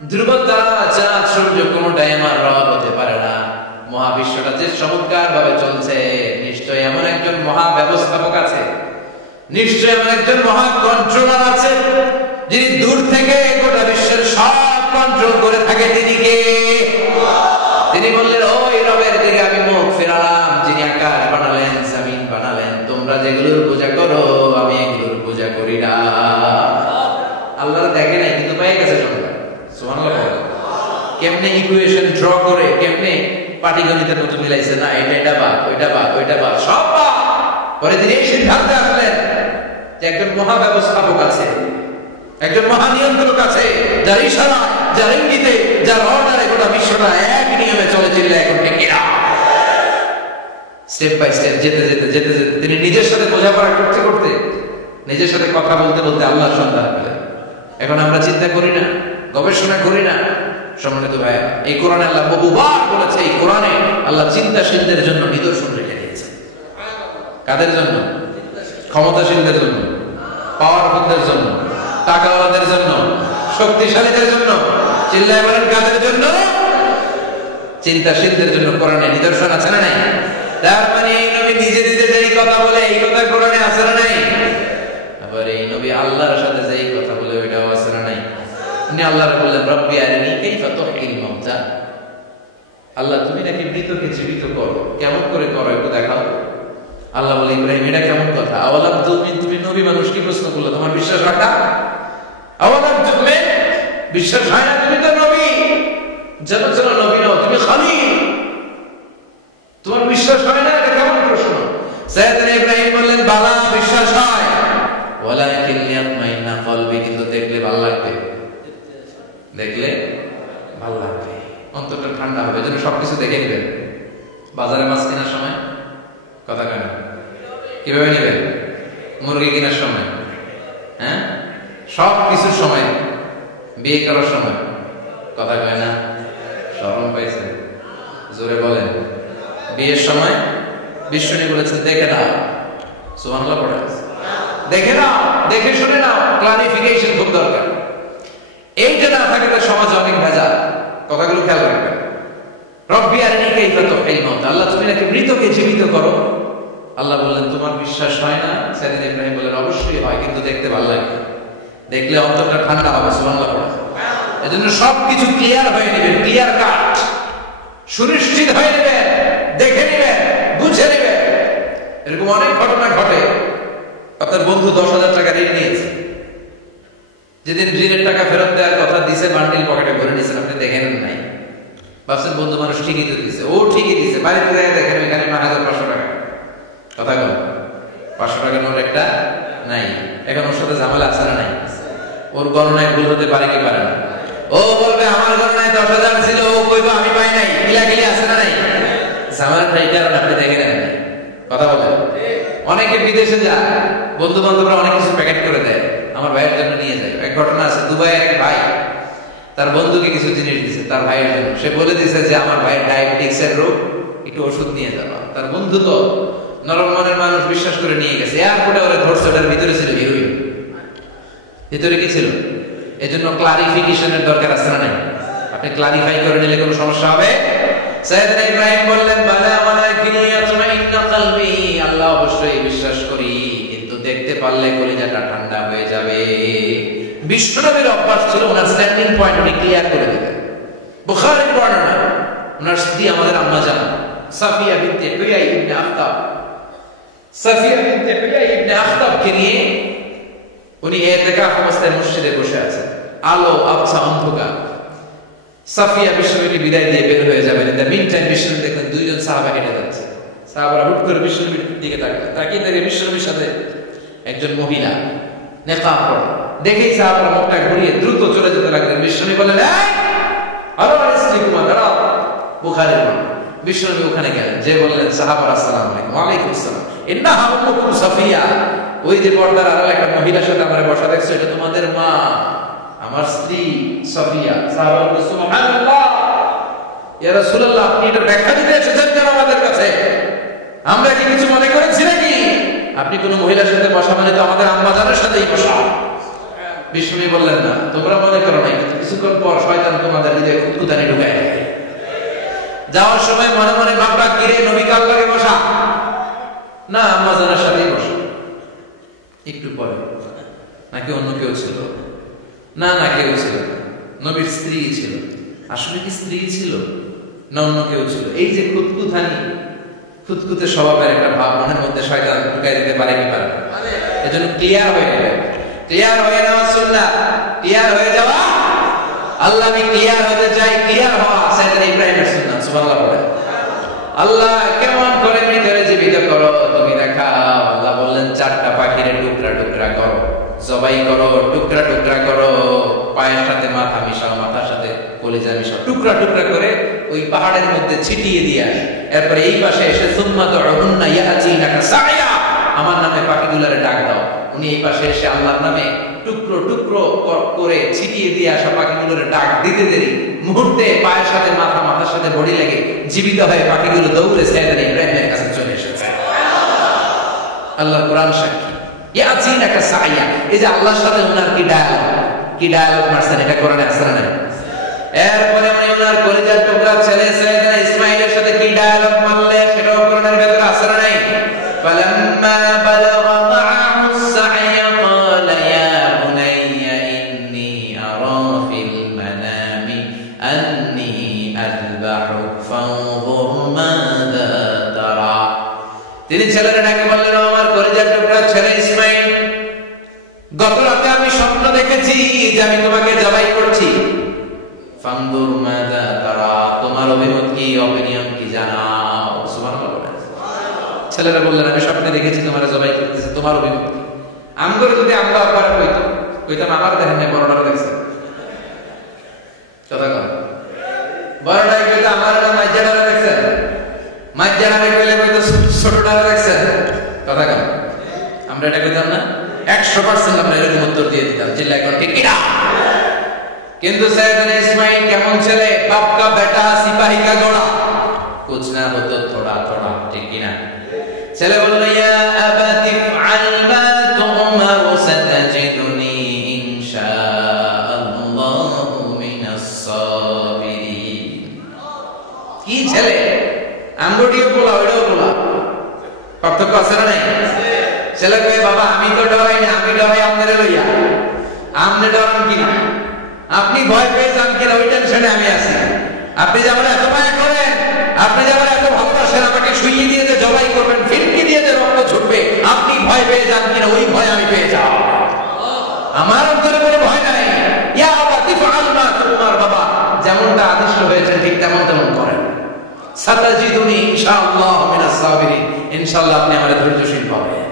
ধ্রুব তারা চাঁদ সূর্য কোনটাই আমার রব হতে পারে না। মহাবিশ্বটা যে চমৎকার ভাবে চলছে, নিশ্চয়ই এমন একজন মহা ব্যবস্থাপক আছে, নিশ্চয়ই এমন একজন মহা কন্ট্রোলার আছে, যিনি দূর থেকে গোটা বিশ্বের সব কন্ট্রোল করে থাকে। তিনি কে? তিনি বললেন, ওই রবের দিকে আমি মুখ ফেরালাম, যিনি আকাশ বানালেন, জমিন বানালেন। তোমরা যেগুলোর পূজা করো, আমি এগুলোর পূজা করি না। আল্লাহ দেখে নাই, কিন্তু পেয়ে গেছে সন্তান। সুবহানাল্লাহ। কেমনে ইকুয়েশন ড্র করে, কেমনে পাটিগণিতের মতো মিলাইছে, না এটা বাদ, ওইটা বাদ, সব বাদ। পরে তিনি এই সিদ্ধান্তে আসলেন যে একজন মহা ব্যবস্থাপক আছে, একজন মহা নিয়ন্ত্রক আছে, যার ইশারা, যার ইঙ্গিতে, যার অর্ডারে গোটা বিশ্বটা এক নিয়মে চলে। চিল্লা এখন টেকিরা। স্টেপ বাই স্টেপ যেতে তিনি নিজের সাথে বোঝাপড়া করতে করতে, নিজের সাথে কথা বলতে বলতে আল্লাহর সন্ধান পেলেন। এখন আমরা চিন্তা করি না, গবেষণা করি না। সম্মানিত ভাইয়া, এই কোরআনে আল্লাহ বহুবার বলেছে, এই কোরআনে আল্লাহ চিন্তাশীলদের জন্য নিদর্শন রেখে দিয়েছে। কাদের জন্য? ক্ষমতাশীলদের জন্য, পাওয়ারফুলদের জন্য, টাকাওয়ালাদের জন্য, শক্তিশালীদের জন্য। চিল্লায় বলেন কাদের জন্য? চিন্তাশীলদের জন্য কোরআনে নিদর্শন আছে না নাই? তার মানে এই নবী নিজে নিজে যেই কথা বলে, এই কথা কোরআনে আছে না নাই? আবার এই নবী আল্লাহর সাথে যেই কথা বলে, ওইটাও আছে না নাই? উনি আল্লাহর বললেন, রব্বি আরিনি কাইফা তুহয়িল মাউতা। আল্লাহ, তুমি নাকি মৃতকে জীবিত করো, কেমন করে করো একটু দেখাও। আল্লাহ বলে, ইব্রাহিম এটা কেমন কথা? আওয়ালাম তুমিন, তুমি নবী মানুষ, কি প্রশ্ন করলে? তোমার বিশ্বাস হয় না? আওয়ালাম তুমিন, বিশ্বাস হয় না? তুমি তো নবী, যেন নবী নও, তুমি খলিল, তোমার বিশ্বাস হয় না? এটা কেমন প্রশ্ন? সাইয়েদনা ইব্রাহিম বললেন, বালা, বিশ্বাস হয়, ওয়ালাকিন ইয়াতমাইন্না কলবি, কিন্তু দেখলে ভালো লাগবে, দেখলে ভালো লাগবে, অন্তরটা ঠান্ডা হবে। যেন সবকিছু দেখে নেবেন। বাজারে মাছ কেনার সময় কথা কেন, কিভাবে নেবেন? মুরগি কেনার সময়, হ্যাঁ, সব কিছুর সময়, বিয়ে করার সময় কথা কয় না? শরম পাইছে? জোরে বলেন। বিয়ের সময় বিশ্বনী বলেছেন, দেখে নাও। সুবহানাল্লাহ পড়া, দেখে নাও, দেখে শুনে নাও। ক্লারিফিকেশন খুব দরকার। এইটা না থাকলে সমাজে অনেক ভেজাল। কথাগুলো খেয়াল রাখবেন। রব্বি আরিনি কাইফা তুহয়িল মাউতা, আল্লাহ তুমি নাকি মৃতকে জীবিত করো। আল্লাহ বললেন, তোমার বিশ্বাস হয় না? সাইয়েদনা ইব্রাহিম বললেন, অবশ্যই হয়, কিন্তু দেখতে ভালো লাগে, দেখলে অন্তরটা ঠান্ডা হবে। সুবহানাল্লাহ পড়া। এজন্য সবকিছু ক্লিয়ার হয়ে নেবেন, ক্লিয়ার কাট, সুনিশ্চিত হয়ে নেবেন, দেখে নেবেন, বুঝে নেবেন। এরকম অনেক ঘটনা ঘটে। আপনার বন্ধু 10,000 টাকা ঋণ নিয়েছে, যেদিন ঋণের টাকা ফেরত দেওয়ার কথা দিছে, বান্ডিল পকেটে ভরে নিয়েছেন, আপনি দেখেন নাই। ভাবছেন বন্ধু মানুষ ঠিকই তো দিছে, ও ঠিকই দিছে। বাড়িতে যায় দেখেন ওইখানে 9,500 টাকা। কথা বল, 500 টাকার নোট একটা নাই। এখন ওর সাথে ঝামেলা আছে না নাই? ওর গণনায় ভুল হতে পারে কি পারে না? ও বলবে আমার গণনায় 10,000 ছিল, ও কইবো আমি পাই নাই। কিলাকিলি আছে না নাই? ঝামেলাটা এই কারণে আপনি দেখে নেন। কথা বলেন। অনেকে বিদেশে যায়, বন্ধু বান্ধবরা অনেক কিছু প্যাকেট করে দেয়, আমার ভাইয়ের জন্য নিয়ে যায়। এক ঘটনা আছে, দুবাইয়ের এক ভাই তার বন্ধুকে কিছু জিনিস দিছে তার ভাইয়ের জন্য। সে বলে দিছে যে আমার ভাইয়ের ডায়াবেটিক্স এর রোগ, একটু ওষুধ নিয়ে যাবা। তার বন্ধু তো নরম মনের মানুষ, বিশ্বাস করে নিয়ে গেছে। এয়ারপোর্টে ওরা ধরছে, ওটার ভিতরে ছিল হিরোইন। ভিতরে কি ছিল? এই জন্য ক্লারিফিকেশনের দরকার আছে না নাই? আপনি ক্লারিফাই করে নিলে কোনো সমস্যা হবে? সাইয়েদনা ইব্রাহিম বললেন, বালা ওয়ালাকিন ইয়াতমাইন্না কলবি, আল্লাহ অবশ্যই বিশ্বাস করি, কিন্তু দেখতে পারলে কলিজাটা ঠান্ডা হয়ে যাবে। বিশ্বনবীর অভ্যাস ছিল ওনার স্ট্যান্ডিং পয়েন্ট উনি ক্লিয়ার করে দিতেন। বুখারীর বর্ণনা, ওনার স্ত্রী আমাদের আম্মা জান সাফিয়া বিনতে হুয়াই ইবনে আখতাব, সাফিয়া বিনতে হুয়াই ইবনে আখতাবকে নিয়ে উনি ইতিকাফ অবস্থায় মসজিদে বসে আছেন। আলো আবছা অন্ধকার। সাফিয়া বিশ্বনবীকে বিদায় দিয়ে বের হয়ে যাবেন। ইন দ্য মিন টাইম বিশ্বনবী দেখলেন দুইজন সাহাবা হেঁটে যাচ্ছে। সাহাবারা হুট করে বিশ্বনবীর দিকে তাকালেন। তাকিয়ে দেখে বিশ্বনবীর সাথে একজন মহিলা নেকাব পরা। দেখেই সাহাবারা মুখটা ঘুরিয়ে দ্রুত চলে যেতে লাগলেন। বিশ্বনবী বললেন, এই আমার স্ত্রী কুমার দাঁড়াও। বুখারীর বর্ণনা। বিশ্বনবী ওখানে গেলেন, যে বললেন, সাহাবারা আসসালামু আলাইকুম। ওয়া আলাইকুম আসসালাম। ইন্নাহা উম্মুকুম সাফিয়া, ওই যে পর্দার আড়ালে একটা মহিলার সাথে আমরা বসা দেখছো, এটা তোমাদের মা, আমার স্ত্রী সাফিয়া। সাহাবারা বললেন, সুবহানাল্লাহ, ইয়া রাসূলুল্লাহ, আপনি এটা ব্যাখ্যা দিতে এসেছেন কেন আমাদের কাছে? আমরা কি কিছু মনে করেছি নাকি? আপনি কোন মহিলার সাথে বসা মানে তো আমাদের আম্মা জানের সাথেই বসা। বিষ্ণু বললেন না, তোমরা মনে করো নাই, কিছুক্ষণ পর শয়তান তোমাদের হৃদয়ে খুঁতখুঁতানি ঢুকায় দেয়। যাওয়ার সময় মনে মনে ভাববা, কিরে নবী কাল লাগে বসা না আম্মা জানার সাথেই বসা। একটু পরে নাকি অন্য কেউ ছিল, না না কেউ ছিল, নবীর স্ত্রী ছিল। আসলে কি স্ত্রী ছিল না অন্য কেউ ছিল? এই যে খুঁতখুঁতানি, খুঁতখুঁতে স্বভাবের একটা ভাব মনের মধ্যে শয়তান ঢুকাই দিতে পারে কি পারে? এজন্য ক্লিয়ার হয়ে গেল, ক্লিয়ার হয়ে যাওয়া সুন্নাত, ক্লিয়ার হয়ে যাওয়া। আল্লাহ আমি ক্লিয়ার হতে চাই, ক্লিয়ার হওয়া সাইয়েদনা ইব্রাহিমের সুন্নাত। সুবহানাল্লাহ বলেন। আল্লাহ কেমন করে মৃতরে জীবিত করো তুমি দেখাও। আল্লাহ বললেন, চারটা পাখিরে টুকরা টুকরা করো, জবাই করো, টুকরা টুকরা করো, পায়ের সাথে মাথা মিশাও, মাথার সাথে কলিজা মিশাও, টুকরা টুকরা করে ওই পাহাড়ের মধ্যে ছিটিয়ে দিয়া, এরপরে এই পাশে এসে সুম্মা তুহুন্না ইয়াতিনাকা সাইয়া, আমার নামে পাখিগুলোরে ডাক দাও। উনি এই পাশে এসে আল্লাহর নামে টুকরো টুকরো করে ছিটিয়ে দিয়ে আসা পাখিগুলোরে ডাক দিতে দেরি মুহূর্তে পায়ের সাথে মাথা, মাথার সাথে বডি লেগে জীবিত হয়ে পাখিগুলো দৌড়ে সাইয়েদনা ইব্রাহিমের কাছে চলে এসেছে। আল্লাহ কোরআন সাক্ষী, ইয়াতিনাকা সাইয়া। এই যে আল্লাহর সাথে উনার কি ডায়ালগ মারছেন, এটা কোরআনে আছে না? এরপরে উনি ওনার কলিজার টুকরা ছেলে সাইয়েদনা ইসমাঈলের সাথে কি ডায়ালগ মারলেন, সেটাও কোরআনের ভেতরে আছে না? নাই? ফালাম্মা বালাগা মা'আহু আস-সা'য়া ক্বালা ইয়া বুনাইয়া ইন্নী আরা ফিল মানামি আন্নী আযবাহুক ফানজুর মাযা তারা। তিনি ছেলের ডাকে বললেন, আমার কলিজার টুকরা ছেলে ইসমাঈল, গত রাতে আমি স্বপ্ন দেখেছি যে আমি তোমাকে জবাই করছি। ফানজুর মাযা তারা, তোমার অভিমত কি, অপিনিয়ন কি জানাও। সুবহানাল্লাহ বলেন। ছেলেরা বললেন, আমি স্বপ্নে দেখেছি তোমার জবাই করতেছে, তোমার অভিমত কি? আমগরে যদি আমরা আব্বারা কইতাম আমার দেখেন না, বড়রা দেখছে কথা কয়, বড়রা কইতো আমার না মাইজারা দেখছে, মাইজারা কইলে কইতো ছোটরা দেখছে কথা কয়। আমরা এটা কইতাম না? 100% আমরা এরকম উত্তর দিয়ে দিতাম, চিল্লায় কোন ঠিক কিনা? কিন্তু সাইয়েদনা ইসমাঈল কেমন ছেলে, বাপ কা বেটা সিপাহি কা ঘোড়া, কুছ না হতো থোড়া থোড়া, ঠিক কিনা? ছেলে বলল, ইয়া আবাতি ফাআল মা তুমার সাতাজিদুনি ইনশাআল্লাহু মিনাস সাবিরিন। কি ছেলে, আঙ্গুটিও বলা ওইটাও বলা, পার্থক্য আছে না? নাই? ছেলে কয়ে, বাবা আমি তো ডরাই না, আমি ডরাই আপনারে লইয়া। আপনি ডরান কিনা? আপনি ভয় পেয়ে যান কিনা ওই টেনশনে আমি আছি। আপনি যেমন এত মায়া করেন, আপনি যেমন এত ভালোবাসেন, আমাকে শুইয়ে দিয়ে যে জবাই করবেন, ফিরকি দিয়ে যে রক্ত ছুটবে, আপনি ভয় পেয়ে যান কিনা ওই ভয় আমি পেয়ে যাও। আমার অন্তরে কোনো ভয় নাই। ইয়া আবাতি ফাআল মা তুমার, বাবা যেমনটা আদেশ হয়েছে ঠিক তেমন তেমন করেন। সাতাজিদুনি ইনশাআল্লাহু মিনাস সাবিরিন, ইনশাআল্লাহ আপনি আমাদের ধৈর্যশীল পাবেন।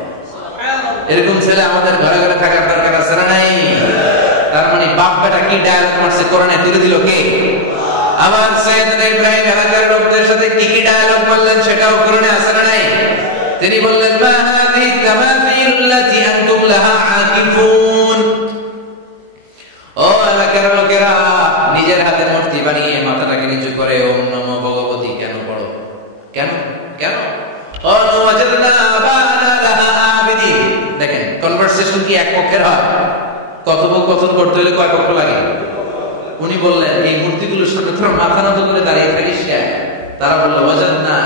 এরকম ছেলে আমাদের ঘরে ঘরে থাকার দরকার আছে না নাই? তার মানে বাপ বেটা কি ডায়ালগ মারছে কোরআনে তুলে দিল কে? আমার সাইয়েদনা ইব্রাহিম এলাকার লোকদের সাথে কি কি ডায়ালগ মারলেন সেটাও কোরআনে আছে না নাই? তিনি বললেন, মা হাযিহি তামাসিলুল্লাতী আনতুম লাহা আকিফুন। ও এলাকার লোকেরা, নিজের হাতে মূর্তি বানিয়ে মাথাটাকে নিচু করে ওম নমো ভগবতী কেন পড়ো? কেন কেন? ক্বালু ওয়াজাদনা আবানা লাহা আবিদিন। দেখেন কনভারসেশন কি এক পক্ষের হয়? কথোপকথন করতে হলে কয় পক্ষ লাগে? উনি বললেন, এই মূর্তিগুলোর সামনে তোর মাথা নত করে দাঁড়িয়ে থাকিস কেন? তারা বলল, ওয়াজাদনা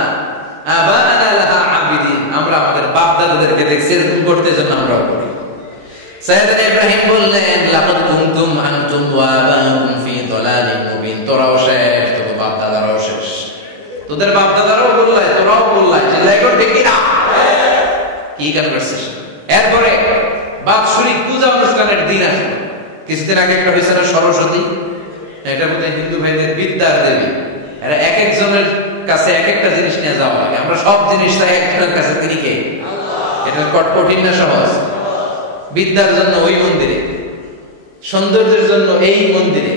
আবানা লাহা আবিদিন, আমরা আমাদের বাপ দাদাদেরকে দেখছি এরকম করতে, জন্য আমরাও করি। সাইয়েদনা ইব্রাহিম বললেন, লাকাদ কুনতুম আনতুম ওয়া আবাউকুম ফি দালালিন মুবিন। তোরাও শেষ, তোর বাপ দাদারাও শেষ, তোদের বাপ দাদারাও বললাই, তোরাও বললাই, চিল্লাই কর ঠিক কিনা? কি কনভারসেশন। এরপরে বাৎসরিক পূজা অনুষ্ঠানের দিন আসে। কিছুদিন আগে একটা হয়েছে না সরস্বতী, এটা বোধহয় হিন্দু ভাইদের বিদ্যার দেবী। এরা এক একজনের কাছে এক একটা জিনিস নিয়ে যাওয়া লাগে। আমরা সব জিনিসটা একজনের কাছে, তিনি কে? এটা কঠিন না সহজ? বিদ্যার জন্য ওই মন্দিরে, সৌন্দর্যের জন্য এই মন্দিরে,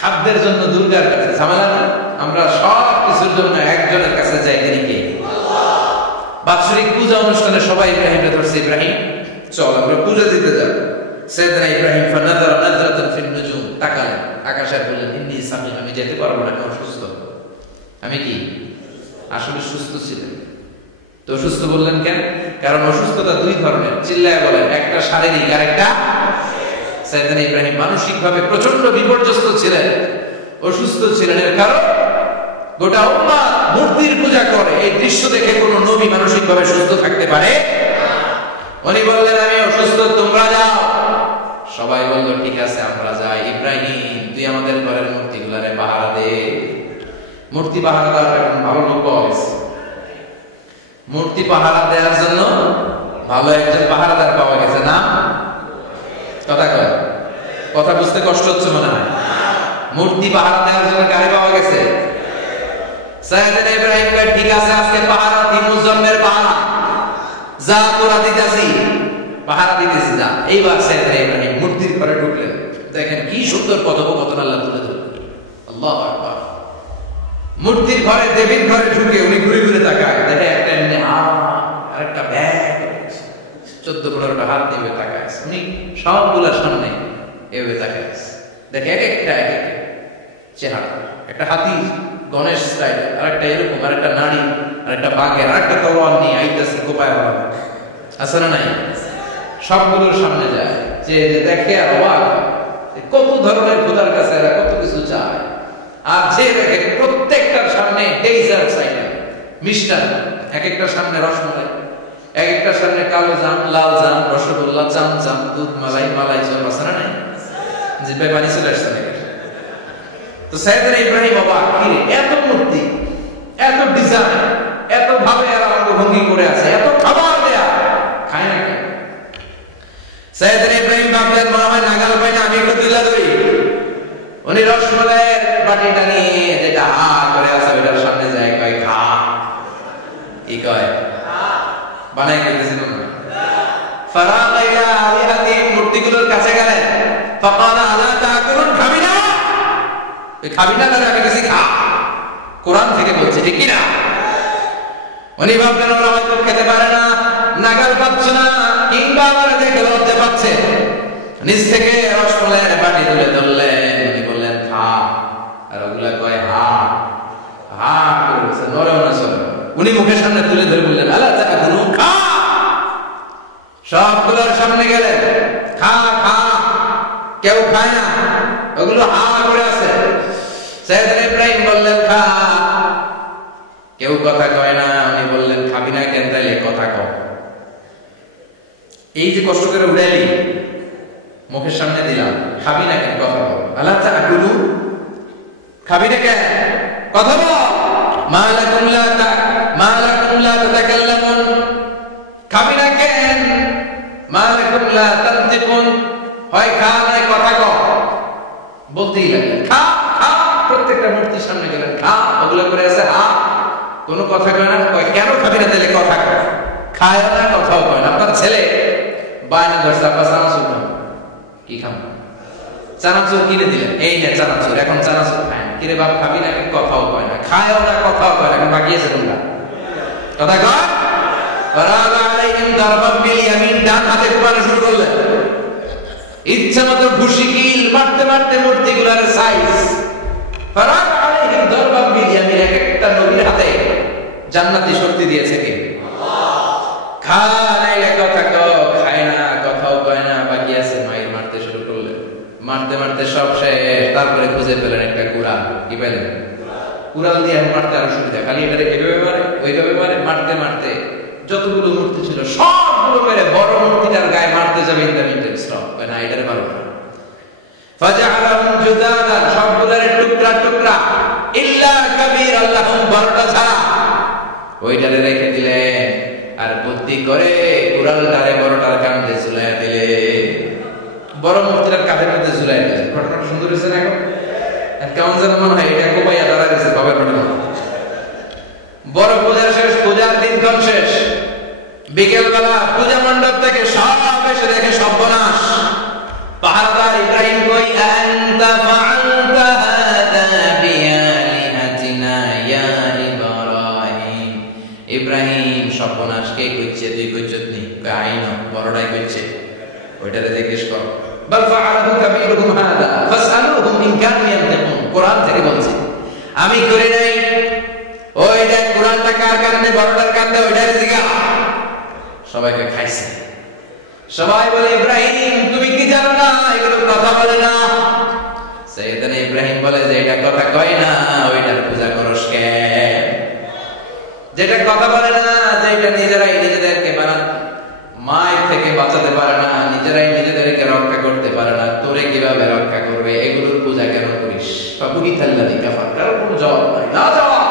খাদ্যের জন্য দুর্গার কাছে, ঝামেলা না? আমরা সব কিছুর জন্য একজনের কাছে যাই, তিনি কে? বাৎসরিক পূজা অনুষ্ঠানে সবাই ইব্রাহিমকে ধরছে, ইব্রাহিম চল আমরা পূজা দিতে যাব। সাইয়েদনা ইব্রাহিম ফানাযারা নাযরাতান ফিন নুজুম, তাকালেন আকাশে, বললেন, ইন্নী সাকিম, আমি যেতে পারবো না, আমি অসুস্থ। আমি কি আসলে সুস্থ ছিলেন? তো অসুস্থ বললেন কেন? কারণ অসুস্থতা দুই ধরনের, চিল্লায় বলেন, একটা শারীরিক আর একটা। সাইয়েদনা ইব্রাহিম মানসিকভাবে প্রচন্ড বিপর্যস্ত ছিলেন, অসুস্থ ছিলেন। এর কারণ গোটা উম্মাহ মূর্তির পূজা করে। এই দৃশ্য দেখে কোন নবী মানসিকভাবে সুস্থ থাকতে পারে? উনি বললেন আমি অসুস্থ, তোমরা যাও। সবাই বলল ঠিক আছে আমরা যাই। ইব্রাহিম তুই আমাদের ঘরের মূর্তিগুলারে পাহারা দে। মূর্তি পাহারা দেওয়ার এখন ভালো লোক পাওয়া গেছে। মূর্তি পাহারা দেওয়ার জন্য ভালো একজন পাহারাদার পাওয়া গেছে না? কথা কয়, কথা বুঝতে কষ্ট হচ্ছে মনে হয়। মূর্তি পাহারা দেওয়ার জন্য কারে পাওয়া গেছে? সাইয়েদনা ইব্রাহিম কয় ঠিক আছে আজকে পাহারা দিই, মুজাম্মের পাহারা, যা তোরা দিতেছি, পাহারা দিতেছি যা। এইবার সাইয়েদনা ইব্রাহিম মূর্তির ঘরে ঢুকলেন। দেখেন কি সুন্দর কথোপকথন আল্লাহ তুলে ধরলেন। আল্লাহু আকবার। মূর্তির ঘরে, দেবীর ঘরে ঢুকে উনি ঘুরে ঘুরে তাকায়, দেখে একটা এমনি আরেকটা ব্যাগ, 14-15টা হাত দিয়ে তাকায়। উনি সবগুলোর সামনে এভাবে তাকায়, দেখে এক একটা চেহারা, একটা হাতি গণেশ স্টাইল, আরেকটা এরকম, আরেকটা নারী, আরেকটা বাঘের, আরেকটা তলোয়ার নিয়ে আইতাছে কোপায় হওয়া আছে না নাই? সবগুলোর সামনে যায়, যে দেখে আর অবাক, কত ধরনের খোদার কাছে এরা কত কিছু চায়। আর যে দেখে প্রত্যেকটার সামনে ডেজার্ট সাইডে মিষ্টান, এক একটার সামনে রসমালাই, এক একটার সামনে কালো জাম, লাল জাম, রসগোল্লা, চামচাম, দুধ মালাই, মালাই সব আছে না নাই? যে পানি চলে আসছে নাকি? তো সাইয়েদনা ইব্রাহিম অবাক, কি এত মূর্তি, এত ডিজাইন, এত ভাবে আর অঙ্গভঙ্গি করে আছে, এত খাবার দেয়া, খায় না কেন? সাইয়েদনা ইব্রাহিম ভাবলেন মনে হয় নাগাল পাই না, আমি একটু তুলে ধরি। উনি রসমালাইয়ের বাটিটা নিয়ে যেটা হা করে আছে ওইটার সামনে যায়, কয় খা। কি কয়? বানাই খেতেছিল না। ফারাগা ইলা আলিহাতিহিম, মূর্তিগুলোর কাছে গেলেন। ফাকালা আলা তাকুলুন, খাবি না? এই খাবি না তাহলে আমি কিছু খা। কোরআন থেকে বলছে, ঠিক কি না? উনি ভাবলেন ওরা হয়তো খেতে পারে না, নাগাল পাচ্ছে না, কিংবা আমার দেখে লজ্জা পাচ্ছে। নিজ থেকে রসমালাইয়ের বাটি তুলে ধরলেন, উনি বললেন খা। আর ওগুলা কয় হা হা করে বলছে, নরেও না চলে। উনি মুখের সামনে তুলে ধরে বললেন আলা তাকুলুন, খা। সবগুলোর সামনে গেলেন, খা খা। কেউ খায় না, ওগুলো হা করে আছে। সাইয়েদনা ইব্রাহিম বললেন খা। কেউ কথা কয় না। উনি বললেন খাবি না কেন? তাইলে কথা কও। এই যে কষ্ট করে উড়াইলি, মুখের সামনে দিলাম, খাবি না কেন? কথা বল। আলা তাকুলু, খাবি না কেন? কথা বল। মা লাকুম লা তাতাকাল্লামুন, খাবি না কেন? মা লাকুম লা তানতিকুন, হয় খা নয় কথা কও। বলতেই লাগে খা খা। প্রত্যেকটা মূর্তির সামনে গেলেন, খা। ওগুলো করে আছে হা, কোনো কথা কয় না। কয় কেন খাবি না? তাহলে কথা কয়। খায় না, কথাও কয় না। আপনার ছেলে বায়না ধরছে, আপনার চানাচুর খান। কি খান? চানাচুর কিনে দিলেন, এই নে চানাচুর, এখন চানাচুর খায়। কিরে বাপ খাবি না? কথাও কয় না, খায়ও না, কথাও কয় না। এখন বাকি আছে কোনটা? কথা কয়। ফারাগা আলাইহিম দারবাম বিল ইয়ামিন, ডান হাতে কোপানো শুরু করলেন। ইচ্ছা মতো ঘুষি কিল মারতে মারতে মূর্তিগুলোর সাইজ। ফারাগা আলাইহিম দারবাম বিল ইয়ামিন, এক একটা নবীর হাতে জান্নাতি শক্তি দিয়েছে কে? খা নাইলে কথা কও। খায় না, কথাও কয় না, বাকি আছে। মাইর মারতে শুরু করলেন, মারতে মারতে সব শেষ। তারপরে খুঁজে পেলেন একটা কুড়াল। কি পেলেন? কুড়াল দিয়ে মারতে আরো সুবিধা, খালি এটা এভাবে মারে, ওইভাবে মারে। মারতে মারতে যতগুলো মূর্তি ছিল সবগুলো মেরে বড় মূর্তিটার গায়ে মারতে যাবে, ইন্টারমিডিয়েট স্টপ না, এটারে মারো না। ফাজআলাহুম জুদাদান, সবগুলোর টুকরা টুকরা, ইল্লা কাবীর, আল্লাহুম, বড়টা ছাড়া ওইটারে রেখে দিলেন। আর বুদ্ধি করে কুড়ালটারে বড়টার কাঁধে ঝুলাইয়া দিলে, বড় মূর্তিটার কাঁধের মধ্যে ঝুলাইয়া দিলেন। ঘটনাটা সুন্দর হয়েছে না? এখন কেমন যেন মনে হয় এটা কোপাইয়া দাঁড়া গেছে বাবার ঘটনা। বড় পূজা শেষ, পূজার দিনক্ষণ শেষ। বিকেল বেলা পূজা মণ্ডপ থেকে সব এসে দেখে সর্বনাশ। পাহারাদার ইব্রাহিম কই, আনতা ফাআলতা হাদা বিআলিহাতিনা ইয়া ইব্রাহিম। ইব্রাহিম সর্বনাশ কে কইছে? তুই কইছত নি? আইন বড়টাই কইছে, ওইটারে জিজ্ঞেস কর। বাল ফাআলহু কাবীরুহুম হাদা ফাসআলুহুম ইন কানু ইয়ানতিকুন, কোরআন থেকে বলছে, আমি করি নাই। ওই দেখ কোরআনটা কার কারণে বড়টার কান্দে, ওইটারে জিজ্ঞাসা। সবাইকে খাইছে, সবাই বলে ইব্রাহিম তুমি কি জানো না এগুলো কথা বলে না। সাইয়েদনা ইব্রাহিম বলে যে এটা কথা কয় না ওইটার পূজা করস কেন? যেটা কথা বলে না, যেটা নিজেরাই নিজেদেরকে মায়ের থেকে বাঁচাতে পারে না, নিজেরাই নিজেদেরকে রক্ষা করতে পারে না, তোরে কিভাবে রক্ষা করবে? এগুলোর পূজা কেন করিস? ফাবুহিতাল্লাযী কাফার, কারো কোনো জবাব নাই, না জবাব।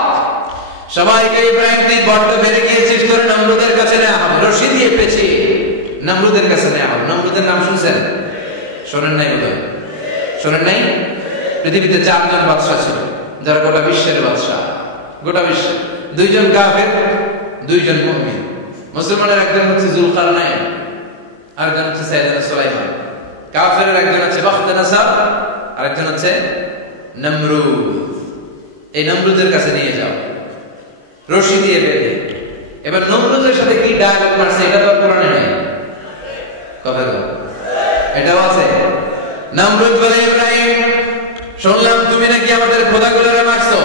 সবাইকে ইব্রাহিম তুই বড্ড বেড়ে গিয়েছিস, তোর নমরুদের কাছে নেওয়া হবে, রশি দিয়ে পেছি নমরুদের কাছে নেওয়া হবে। নমরুদের নাম শুনছেন? শোনেন নাই বোধহয়, শোনেন নাই? পৃথিবীতে 4 জন বাদশা ছিল যারা গোটা বিশ্বের বাদশা, গোটা বিশ্বের। 2 জন কাফের, 2 জন মুমিন। মুসলমানের একজন হচ্ছে যুলকারনাইন, আরেকজন হচ্ছে সাইয়েদনা সুলাইমান। কাফেরের একজন হচ্ছে বাখতানাসার, আরেকজন হচ্ছে নমরুদ। এই নমরুদের কাছে নিয়ে যাও রশি দিয়ে বেঁধে। এবার নমরুদের সাথে কি ডায়ালগ মারছে এটা তো কোরআনে নাই, কথা বল, এটাও আছে। নমরুদ বলে ইব্রাহিম শুনলাম তুমি নাকি আমাদের খোদাগুলোরে মারছো,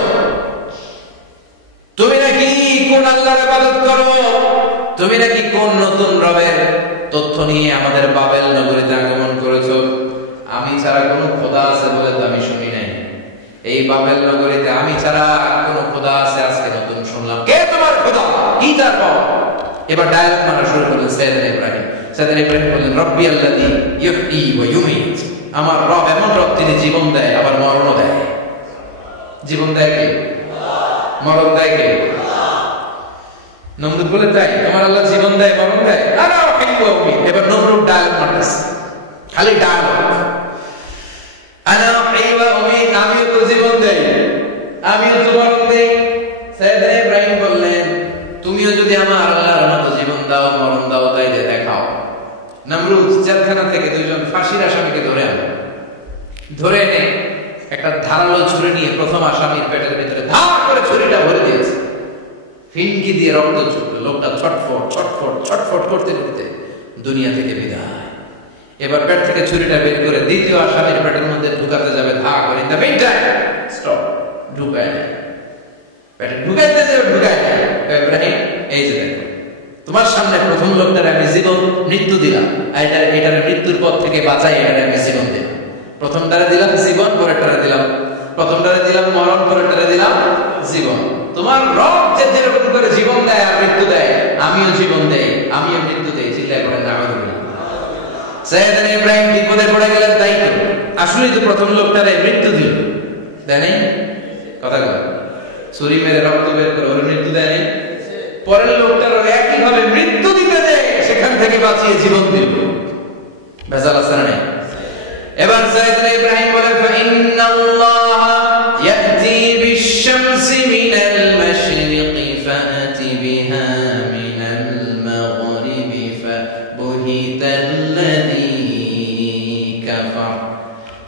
তুমি নাকি কোন আল্লাহর ইবাদত করো, তুমি নাকি কোন নতুন রবের তথ্য নিয়ে আমাদের বাবেল নগরীতে আগমন করেছো। আমি ছাড়া কোন খোদা আছে বলে তো আমি শুনি নাই। এই বাবেল নগরীতে আমি ছাড়া কোন খোদা আছে আজকে নতুন শুনলাম। কে তোমার খোদা? কি তার পাওয়া? এবার ডায়ালগ মারা শুরু করলেন সাইয়েদনা ইব্রাহিম। সাইয়েদনা ইব্রাহিম বললেন রব্বি আল্লাযী ইউহয়ী ওয়া ইউমীত, আমার রব এমন রব যিনি জীবন দেয় আবার মরণও দেয়। জীবন দেয় কে? মরণ দেয় কে? নমরুদ বলে তাই আমার আল্লাহ জীবন দেয় মরণ দেয়। আনা উহয়ী ওয়া উমীত। এবার নমরুদ ডায়ালগ মারতেছে, খালি ডায়ালগ, আনা উহয়ী ওয়া উমীত, আমিও তো জীবন দেই, আমিও তো মরণ দেই। সাইয়েদনা ইব্রাহিম বললেন তুমিও যদি আমার আল্লাহর মতো জীবন দাও মরণ দাও তাইলে দেখাও। নমরুদ জেলখানা থেকে 2 জন ফাঁসির আসামিকে ধরে আনে, ধরে এনে একটা ধারালো ছুরি নিয়ে প্রথম আসামির পেটের ভিতরে ধার করে ছুরিটা ভরে দিয়েছে। ফিনকি দিয়ে রক্ত ছুটলো, লোকটা ছটফট ছটফট ছটফট করতে করতে দুনিয়া থেকে বিদায়। এবার পেট থেকে ছুরিটা বের করে দ্বিতীয় আসামির পেটের মধ্যে ঢুকাতে যাবে ধা করে, in the mean time stop, ঢুকায় না, পেটে ঢুকাইতে যাবে ঢুকায় না। ইব্রাহিম এই যে দেখো তোমার সামনে প্রথম লোকটার আমি জীবন মৃত্যু দিলাম, এটার মৃত্যুর পথ থেকে বাঁচাই, এটারে আমি জীবন দিলাম। প্রথমটারে দিলাম জীবন, পরেরটারে দিলাম, প্রথমটারে দিলাম মরণ, পরেরটারে দিলাম জীবন। তোমার রব যে যেরকম করে জীবন দেয় আর মৃত্যু দেয়, আমিও জীবন দেই আমিও মৃত্যু দেই। চিল্লায় পড়েন নাউযুবিল্লাহ। সাইয়েদনা ইব্রাহিম বিপদে পড়ে গেলেন, তাই তো আসলেই তো প্রথম লোকটারে মৃত্যু দিল, দেয় নাই? কথা কয় ছুরি মেরে রক্ত বের করে ওর মৃত্যু দেয় নাই? পরের লোকটার একই ভাবে মৃত্যু দিতে দেয়, সেখান থেকে বাঁচিয়ে জীবন দিল। ভেজাল আছে না? এবার সাইয়েদনা ইব্রাহিম বলেন ফাইন্নাল্লাহা ইয়াতি বিশ-শামসি মিনাল মাশরিকি ফাআতি বিহা মিনাল মাগরিবি ফাবুহিতাল্লাযী কাফার।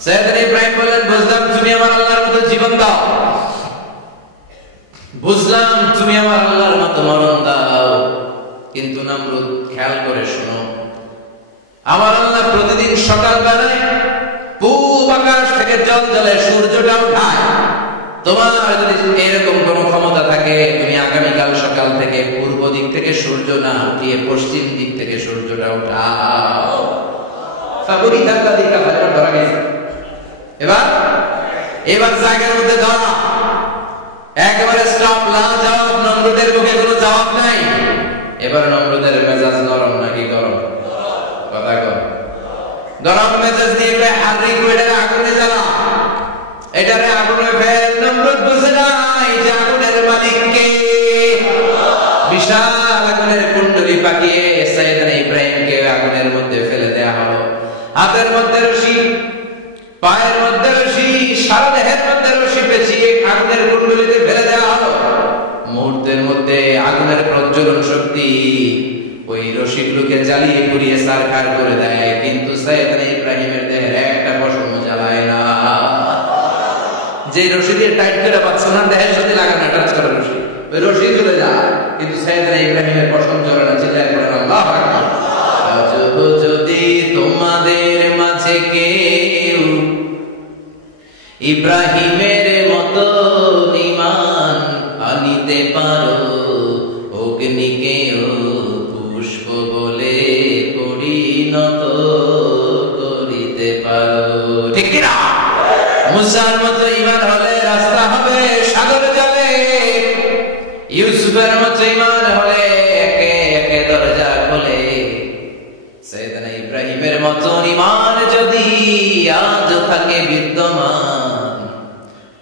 সাইয়েদনা ইব্রাহিম বলেন বুঝলাম তুমি আমার আল্লাহর মতো জীবন দাও, বুঝলাম তুমি আমার আল্লাহর মতো মরণ দাও, কিন্তু নমরুদ খেয়াল করে শোনো, আমার আল্লাহ প্রতিদিন সকাল বেলায় পূব আকাশ থেকে জল জলে সূর্যটা উঠায়। তোমার যদি এরকম কোন ক্ষমতা থাকে তুমি আগামীকাল সকাল থেকে পূর্ব দিক থেকে সূর্য না উঠিয়ে পশ্চিম দিক থেকে সূর্যটা উঠাও। ফাবুহিতাল্লাযী কাফার ধরা গেছে। এবার জায়গার মধ্যে ধরা, একেবারে স্টপ, না জবাব। নমরুদের মুখে কোনো জবাব নাই। এবার নমরুদের মেজাজ নরম নাকি গরম? কথা কর। গরম মেজাজ দিয়ে হাড়ি কইরা আগুনে জ্বালা, এটারে আগুনে ফেল। নমরুদ বুঝে নাই যে আগুনের মালিক কে। বিশাল আগুনের কুণ্ডলী পাকিয়ে সাইয়েদনা ইব্রাহিমকে আগুনের মধ্যে ফেলে দেয়া হলো। হাতের মধ্যে রশি, পায়ের মধ্যে রশি, সারা দেহের মধ্যে রশি পেঁচিয়ে আগুনের কুণ্ডলীতে ফেলে দেওয়া হলো। মুহূর্তের মধ্যে আগুনের প্রজ্বলন শক্তি ওই রশিগুলোকে জ্বালিয়ে পুড়িয়ে ছারখার করে দেয়, কিন্তু সাইয়েদনা ইব্রাহিমের দেহের একটা পশম জ্বালায় না। যে রশি দিয়ে টাইট করে পাচ্ছে না, দেহের সাথে লাগানো টাচ করা রশি, ওই রশি জ্বলে যায়, কিন্তু সাইয়েদনা ইব্রাহিমের পশম জ্বলে না। চিল্লায় পড়েন আল্লাহু আকবার। যদি তোমাদের মাঝে কেউ ইব্রাহিমের মতো ঈমান আনিতে পারো, অগ্নিকেও পুষ্প বলে পরিণত মুসার মতো ঈমান হলে রাস্তা হবে, সাগর যাবে। ইউসুফের মতো ঈমান হলে একে একে দরজা খোলে। সাইয়েদনা ইব্রাহিমের মতো ঈমান যদি আজ থাকে বিদ্যমান,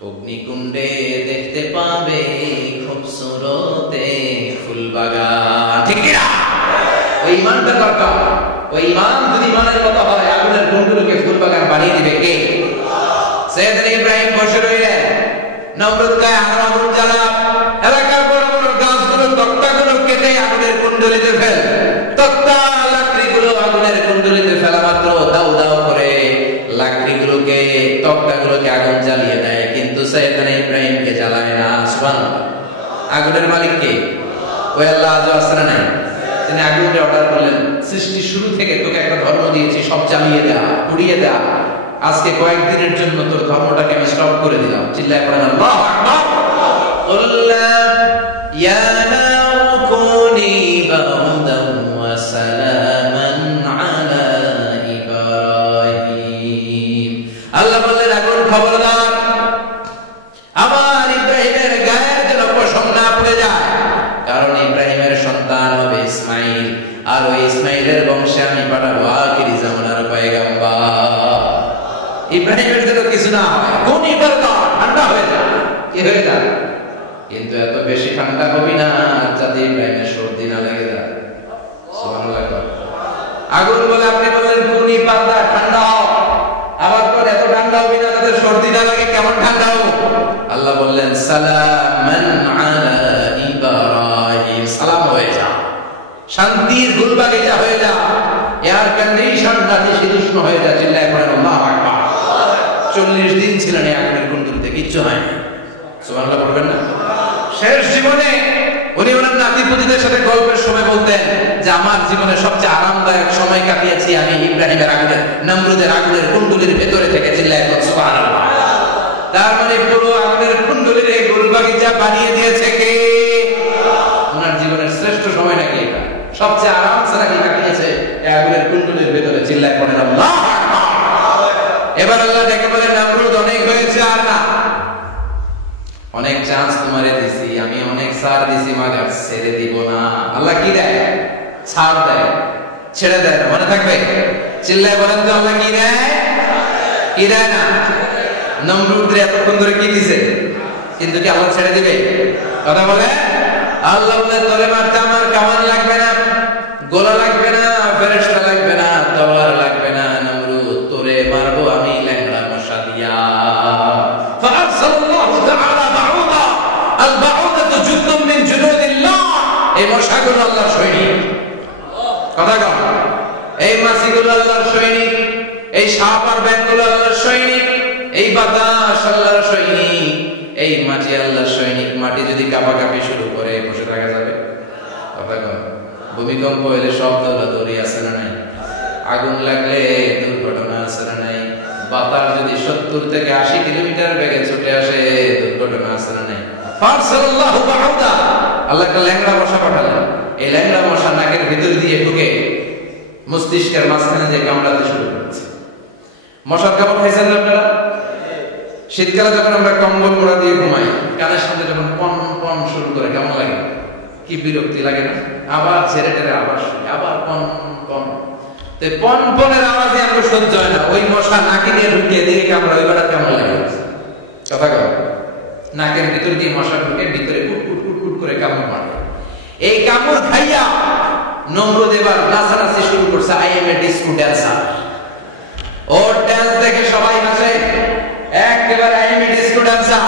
অগ্নিকুণ্ডে দেখতে পাবে খুবসুরতে ফুলবাগান। ঠিক কি না? ওই ঈমানটা দরকার। ওই ঈমান যদি ঈমানের কথা হয়, আগুনের কুণ্ডগুলোকে ফুলবাগান বানিয়ে দিবে কে? সাইয়েদনা ইব্রাহিম বসে রইলেন, নমরুদ কয় আর আগুন জ্বালা, এলাকার বড় বড় গাছগুলো তক্তাগুলো কেটে আগুনের কুণ্ডলিতে ফেল। তক্তা লাকড়িগুলো আগুনের কুণ্ডলিতে ফেলা মাত্র দাউ দাউ করে লাকড়িগুলোকে তক্তাগুলোকে আগুন জ্বালিয়ে দেয়, কিন্তু সাইয়েদনা ইব্রাহিমকে জ্বালায় না। সুবহানাল্লাহ। আগুনের মালিক কে? ওই আল্লাহ আজও আছে না নাই? তিনি আগুনকে অর্ডার করলেন, সৃষ্টি শুরু থেকে তোকে একটা ধর্ম দিয়েছি, সব জ্বালিয়ে দেয়া, পুড়িয়ে দেয়া। আজকে কয়েকদিনের জন্য তোর ধর্মটাকে আমি স্টপ করে দিলাম। চিল্লায় পড়েন আল্লাহু আকবার। কুল্লা ইয়া নারু কুনি বারদান ওয়া সালামান আলা ইব্রাহিম। আল্লাহ বললেন, আগুন খবরদার, আমার ইব্রাহিমের গায়ের যেন পশম না পড়ে যায়, কারণ ইব্রাহিমের সন্তান হবে ইসমাইল, আর ওই ইসমাইলের বংশে আমি পাঠাবো আখিরি জামানার পয়গম্বর। ইব্রাহিমের যেন কিছু না হয়, কোন ইবাদত ঠান্ডা হয়ে যায়, কি হয়ে যায়। কিন্তু এত বেশি ঠান্ডা হবি না যাতে ইব্রাহিমের সর্দি না লেগে যায়। সুবহানাল্লাহ। আগুন বলে আপনি বললেন কোন ইবাদত ঠান্ডা হও, আবার পর এত ঠান্ডা হবি না যাতে সর্দি না লাগে। কেমন ঠান্ডা হবো? আল্লাহ বললেন সালামান আলা ইব্রাহিম, সালাম হয়ে যা, শান্তির গুলবাগিচা হয়ে যা, এয়ার কন্ডিশন নাতিশীতোষ্ণ হয়ে যা। চিল্লায় পড়েন আল্লাহু আকবার। 40 দিন ছিলেন এই আগুনের কুণ্ডলিতে, কিচ্ছু হয়নি। সুবহানাল্লাহ পড়বেন না? শেষ জীবনে উনি ওনার নাতিপুতিদের সাথে গল্পের সময় বলতেন যে আমার জীবনে সবচেয়ে আরামদায়ক সময় কাটিয়েছি আমি ইব্রাহিমের আগুনের, নমরুদের আগুনের কুণ্ডলির ভেতরে থেকে। চিল্লায় পড়েন সুবহানাল্লাহ। তার মানে পুরো আগুনের কুণ্ডলির এই গুলবাগিচা বানিয়ে দিয়েছে কে? ওনার জীবনের শ্রেষ্ঠ সময় নাকি এটা, সবচেয়ে আরামসে নাকি কাটিয়েছে এই আগুনের কুণ্ডলির ভেতরে। চিল্লায় পড়েন আল্লাহু আকবার। এবার আল্লাহ ডেকে বলেন, নমরুদ অনেক হয়েছে, আর না, অনেক চান্স তোমারে দিছি আমি, অনেক ছাড় দিছি, মাগার ছেড়ে দিব না। আল্লাহ কি দেয়? ছাড় দেয়, ছেড়ে দেয় না। মনে থাকবে? চিল্লায় বলেন তো আল্লাহ কি দেয়? কি দেয় না? নমরুদরে এতক্ষণ ধরে কি দিছে, কিন্তু কি আল্লাহ ছেড়ে দিবে? কথা বলে। আল্লাহ বলে তোরে মারতে আমার কামান লাগবে না, গোলা লাগবে না, ফেরেশতা লাগবে না, তলোয়ার লাগবে না। নমরুদ তোরে মারবো আমি ল্যাংড়া মশা দিয়া। ফাআরসালাল্লাহু তাআলা বাউদা, আল বাউদাতু জুদ্দুম মিন জুনুদিল্লাহ। এই মশাগুলো আল্লাহর সৈনিক। কথা কও। এই মাছিগুলো আল্লাহর সৈনিক, এই সাপ আর ব্যাঙগুলো আল্লাহর সৈনিক, এই বাতাস আল্লাহর সৈনিক, এই মাটি আল্লাহর সৈনিক। মাটি যদি কাঁপাকাঁপি শুরু করে বসে থাকা যাবে? কথা কও। ভূমিকম্প হলে সব দৌড়াদৌড়ি আছে না নাই? আগুন লাগলে দুর্ঘটনা আছে না নাই? বাতাস যদি 70 থেকে 80 কিলোমিটার বেগে ছুটে আসে দুর্ঘটনা আছে না নাই? ফারসালাল্লাহু বাউদা, আল্লাহ একটা ল্যাংড়া মশা পাঠালেন। এই ল্যাংড়া মশা নাকের ভিতর দিয়ে ঢুকে মস্তিষ্কের মাঝখানে যে কামড়াতে শুরু করেছে। মশার কামড় খাইছেন না আপনারা? শীতকালে যখন আমরা কম্বল মোড়া দিয়ে ঘুমাই, কানের সাথে যখন পন পন শুরু করে কেমন লাগে? কি বিরক্তি লাগে না? আবার ছেড়ে টেরে আবার শুনি, আবার পন পন। তো পন পনের আওয়াজে আমরা সহ্য হয় না। ওই মশা নাকে দিয়ে ঢুকিয়ে দিয়ে কামড়া, ওই বেড়া কেমন লাগে? কথা কও। নাকের ভিতর দিয়ে মশা ঢুকে ভিতরে কুট কুট কুট কুট করে কামড় মারে। এই কামড় খাইয়া নমরুদ এবার নাচানাচি শুরু করছে। I M A disco dancer. Or dance দেখে সবাই হাসে, একেবারে I M A disco dancer.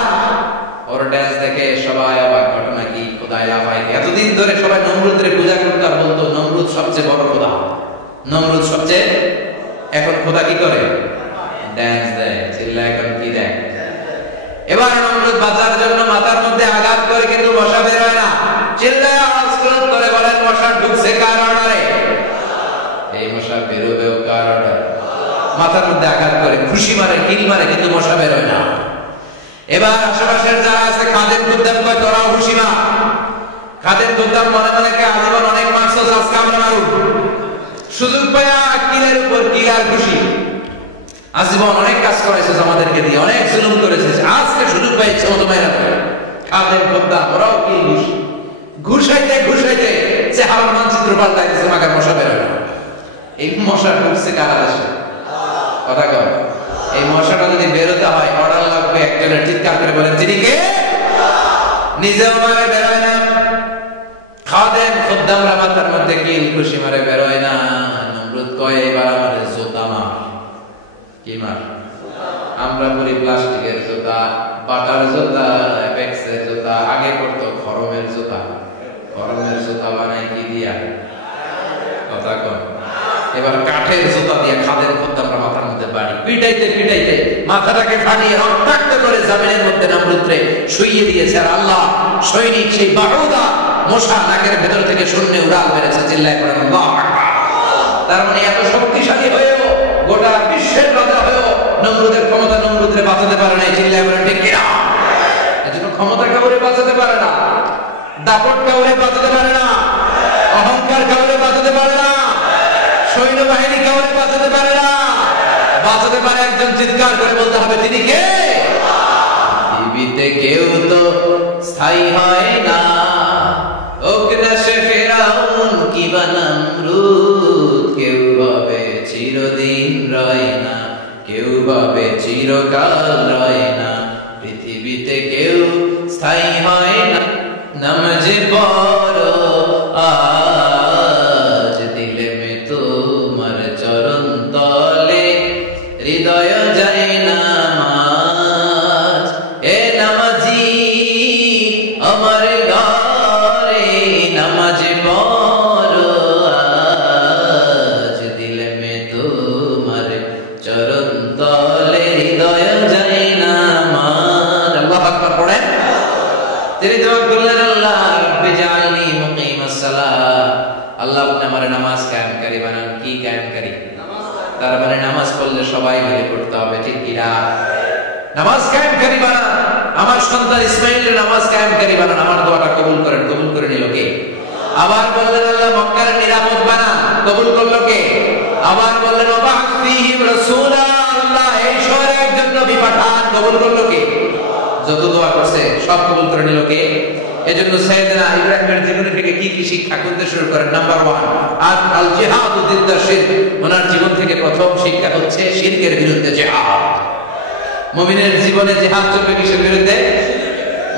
Or dance দেখে সবাই অবাক। ঘটনা কি? খোদাই লাফাই। এতদিন ধরে সবাই নমরুদের পূজা করতে আর বলতো নমরুদ সবচেয়ে বড় খোদা, নমরুদ সবচেয়ে। এখন খোদা কি করে? ড্যান্স দেয়। চিল্লা এখন কি দেয়? এবার নমরুদ বাঁচার জন্য মাথার মধ্যে আঘাত করে, কিন্তু মশা বের হয় না। চিল্লায় আওয়াজ করে বলেন, মশা ঢুকছে কার অর্ডারে? এই মশা বেরোবেও কার অর্ডারে? মাথার মধ্যে আঘাত করে, খুশি মারে, কিল মারে, কিন্তু মশা বের হয় না। এবার আশেপাশের যারা আছে খাদেম খুদ্দাম কয় তোরাও খুশি মা। খাদেম খুদ্দাম মনে মনে কে আজীবন অনেক মারছো, আজকে আমরা মারু। সুযোগ পায়া কিলের উপর কিল আর খুশি। আজীবন অনেক কাজ করাইছিস আমাদেরকে দিয়ে, অনেক জুলুম করেছিস, আজকে সুযোগ পাইছে মতো মাইরা খাদেম খোদ্দাম ওরাও কি ঘুষাইতে ঘুষাইতে চেহারার মানচিত্র পাল্টাইতেছে, মাকার মশা বেরোয় না। এই মশা ঢুকছে কারা দেশে? কথা কয় এই মশাটা যদি বেরোতে হয় অর্ডার লাগবে একজনের, চিৎকার করে বলেন তিনি কে? নিজেও মারে বেরোয় না, খাদেম খোদ্দামরা মাথার মধ্যে কিল খুশি মারে বেরোয় না। নমরুদ কয় এবার আমাদের জুতা মার। কি মার? আমরা পরি প্লাস্টিকের জুতা, বাটার জুতা, অ্যাপেক্সের জুতা, আগে পড়তো খরমের জুতা। খরমের জুতা বানাই কি দিয়া? কথা কয় এবার কাঠের জুতা দিয়ে খাদের খোদ্দামরা মাথার মধ্যে বাড়ি পিটাইতে পিটাইতে মাথাটাকে ফাটিয়ে রক্তাক্ত করে জমিনের মধ্যে নমরুদরে শুইয়ে দিয়েছে। আর আল্লাহ সৈনিক সেই বাহুদা মশা নাকের ভেতর থেকে শূন্যে উড়াল মেরেছে। চিল্লায় পড়েন আল্লাহু আকবার। তার মানে এত শক্তিশালী হয়েও, গোটা বিশ্বের রাজা হয়েও নমরুদের ক্ষমতা নমরুদরে বাঁচাতে পারে না। চিল্লায় পড়েন ঠিক কিনা? এজন্য ক্ষমতা কাউরে বাঁচাতে পারে না, দাপট কাউরে বাঁচাতে পারে না, অহংকার কাউরে বাঁচাতে পারে না, সৈন্যবাহিনী কাউরে বাঁচাতে পারে না। বাঁচাতে পারে একজন, চিৎকার করে বলতে হবে তিনি কে? পৃথিবীতে কেউ তো স্থায়ী হয় না, ওক দেশে ফেরাউন কিবা নমরুদ, কেউ ভাবে চিরদিন রয় না, কেউ ভাবে চিরকাল রয় না। পৃথিবীতে কেউ স্থায়ী হয় না, নামাজে পড়ো আজ দিলে মে তোমার চরণ তলে, হৃদয় যায় নামাজ। এ নামাজি আমার ঘরে নামাজে পড়ো আজ দিলে মে তোমার চরণ তলে, হৃদয় যায় নামাজ। আল্লাহু আকবার পড়েন। তিনি দোয়া করলেন আল্লাহ রব্বি জাআলনি মুকিমাস সালাত, আল্লাহ আপনি আমার নামাজ কায়েমকারী বানান। কি কায়েমকারী? তার মানে নামাজ পড়লে সবাই মিলে পড়তে হবে, ঠিক কি না? নামাজ কায়েমকারী বানান। আমার সন্তান ইসমাঈলের নামাজ কায়েমকারী বানান। আমার দোয়াটা কবুল করেন। কবুল করে নিল কে? আবার বললেন আল্লাহ মক্কার নিরাপদ বানান। কবুল করলো কে? আবার বললেন ওয়াবা'আথ ফীহিম রাসূলা, আল্লাহ এই শহরে একজন নবী পাঠান। কবুল করলো কে? যত দোয়া করছে সব কবুল করে নিল কে? এজন্য সাইয়েদনা ইব্রাহিমের জীবন থেকে কি কি শিক্ষা করতে শুরু করেন? নাম্বার 1 আল জিহাদু দিদ্দা শিরক। ওনার জীবন থেকে প্রথম শিক্ষা হচ্ছে শিরকের বিরুদ্ধে জিহাদ। মুমিনের জীবনে জিহাদ চলবে কিসের বিরুদ্ধে?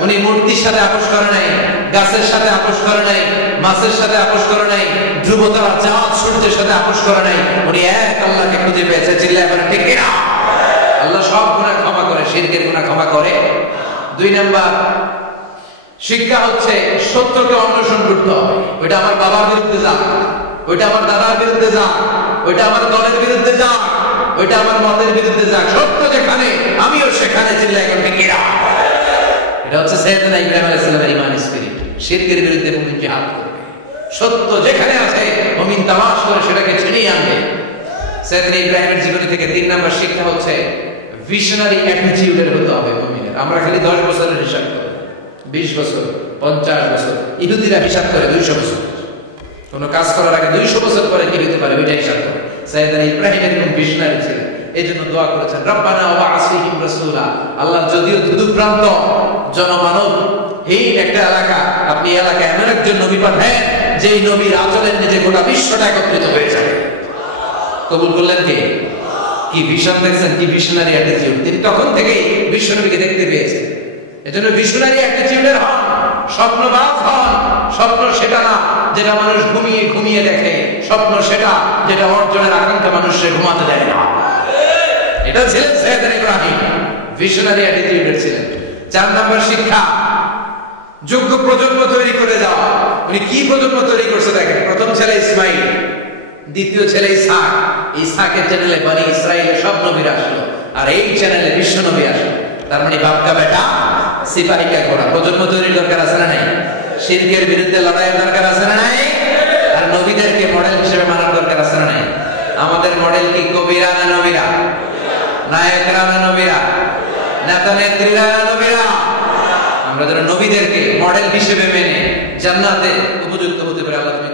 উনি মূর্তির সাথে আপোষ করে নাই, গাছের সাথে আপোষ করে নাই, মাছের সাথে আপোষ করে নাই, ধ্রুবতারা চাঁদ সূর্যের সাথে আপোষ করে নাই। উনি এক আল্লাহকে খুঁজে পেয়েছে। চিল্লায় বলেন ঠিক কিনা? আল্লাহ সব গুনাহ ক্ষমা করে, শিরকের গুনাহ ক্ষমা করে। 2 নাম্বার শিক্ষা হচ্ছে সত্যকে অন্বেষণ করতে হবে। ওইটা আমার বাবার বিরুদ্ধে যাক, ওইটা আমার দাদার বিরুদ্ধে যাক, ওইটা আমার দলের বিরুদ্ধে যাক, ওইটা আমার মতের বিরুদ্ধে যাক, সত্য যেখানে আমিও সেখানে। চিল্লায় এখন ঠিক কিনা? এটা হচ্ছে সাইয়েদনা ইব্রাহিম আলাইহিস সালামের ঈমান স্পিরিট। শিরকের বিরুদ্ধে মুমিন জিহাদ করবে। সত্য যেখানে আছে মুমিন তালাশ করে সেটাকে ছিনিয়ে আনবে। সাইয়েদনা ইব্রাহিমের জীবনী থেকে 3 নাম্বার শিক্ষা হচ্ছে ভিশনারি অ্যাটিটিউডের হতে হবে মুমিনের। আমরা খালি 10 বছরের হিসাব করি, 20 বছর, 50 বছর। ইহুদিরা হিসাব করে 200 বছর। কোন কাজ করার আগে 200 বছর পরে কি হতে পারে ওইটা হিসাব করে। সাইয়েদনা ইব্রাহিম এরকম ভিশনারি ছিলেন। এজন্য দোয়া করেছেন রব্বানা ওয়াবআস ফীহিম রাসূলা, আল্লাহ যদিও দূরপ্রান্ত জনমানব এই একটা এলাকা, আপনি এলাকায় এমন একজন নবী পাঠান যেই নবীর আচরণের নিচে গোটা বিশ্বটা একত্রিত হয়ে যাবে। কবুল করলেন কে? কি ভিশন দেখছেন, কি ভিশনারি অ্যাটিটিউড। তিনি তখন থেকেই বিশ্বনবীকে দেখতে পেয়েছেন। এজন্য ভিশনারি অ্যাটিটিউডের হন, স্বপ্নবাজ হন। স্বপ্ন সেটা না যেটা মানুষ ঘুমিয়ে ঘুমিয়ে দেখে, স্বপ্ন সেটা যেটা অর্জনের আকাঙ্ক্ষা মানুষের ঘুমাতে দেয় না। এটা ছিলেন সাইয়েদনা ইব্রাহিম, ভিশনারি অ্যাটিটিউডের ছিলেন। 4 নাম্বার শিক্ষা যোগ্য প্রজন্ম তৈরি করে যাওয়া। উনি কি প্রজন্ম তৈরি করছে দেখেন। প্রথম ছেলে ইসমাঈল, দ্বিতীয় ছেলে ইসহাক। ইসহাকের চ্যানেলে বনি ইসরাইলের সব নবীরা আসলো, আর এই চ্যানেলে বিশ্ব নবী আসলো। তার মানে বাপকা বেটা সিপাহী কা ঘোড়া। প্রজন্ম তৈরির দরকার আছে না নাই? শিরকের বিরুদ্ধে লড়াইয়ের দরকার আছে না নাই? আর নবীদেরকে মডেল হিসেবে মানার দরকার আছে না নাই? আমাদের মডেল কি কবিরা না নবীরা? নায়করা না নবীরা? নেতা নেত্রীরা না নবীরা? আমরা যারা নবীদেরকে মডেল হিসেবে মেনে জান্নাতে উপযুক্ত হতে পারে আল্লাহ তুমি